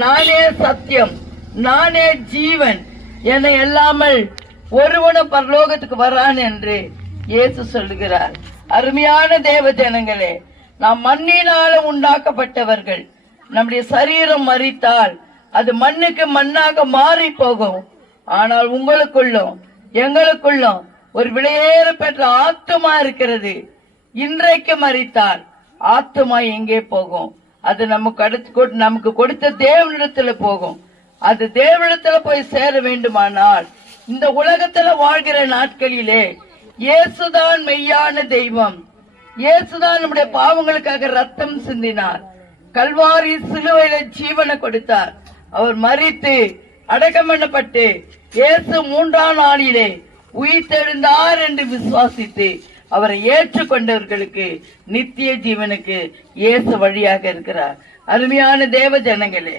நானே சத்தியம், நானே ஜீவன், என்னை இல்லாமல் ஒருவனும் பரலோகத்துக்கு வரான் என்று இயேசு சொல்லுகிறார். அருமையான தேவ ஜனங்களே, நாம் மண்ணினால உண்டாக்கப்பட்டவர்கள். நம்முடைய சரீரம் மரித்தால் அது மண்ணுக்கு மண்ணாக மாறி போகும். ஆனால் உங்களுக்குள்ளும் எங்களுக்குள்ளும் ஒரு விலையேற பெற்ற ஆத்துமா இருக்கிறது. இன்றைக்கு மரித்தால் ஆத்துமா எங்கே போகும்? அது நமக்கு கொடுத்த தேவனிடத்துல போகும். அது தேவனிடத்துல போய் சேர வேண்டுமானால் இந்த உலகத்துல வாழ்கிற நாட்களிலே இயேசுதான் மெய்யான தெய்வம். இயேசுதான் நம்முடைய பாவங்களுக்காக ரத்தம் சிந்தினார். கல்வாரி சிலுவையில ஜீவனை கொடுத்தார். அவர் மரித்து அடக்கம் பண்ணப்பட்டு இயேசு 3ஆம் நாளிலே உயிர்த்தெழுந்தார் என்று விசுவாசித்து அவரை ஏற்றுக்கொண்டவர்களுக்கு நித்திய ஜீவனுக்கு இயேசு வழியாக இருக்கிறார். அருமையான தேவ ஜனங்களே,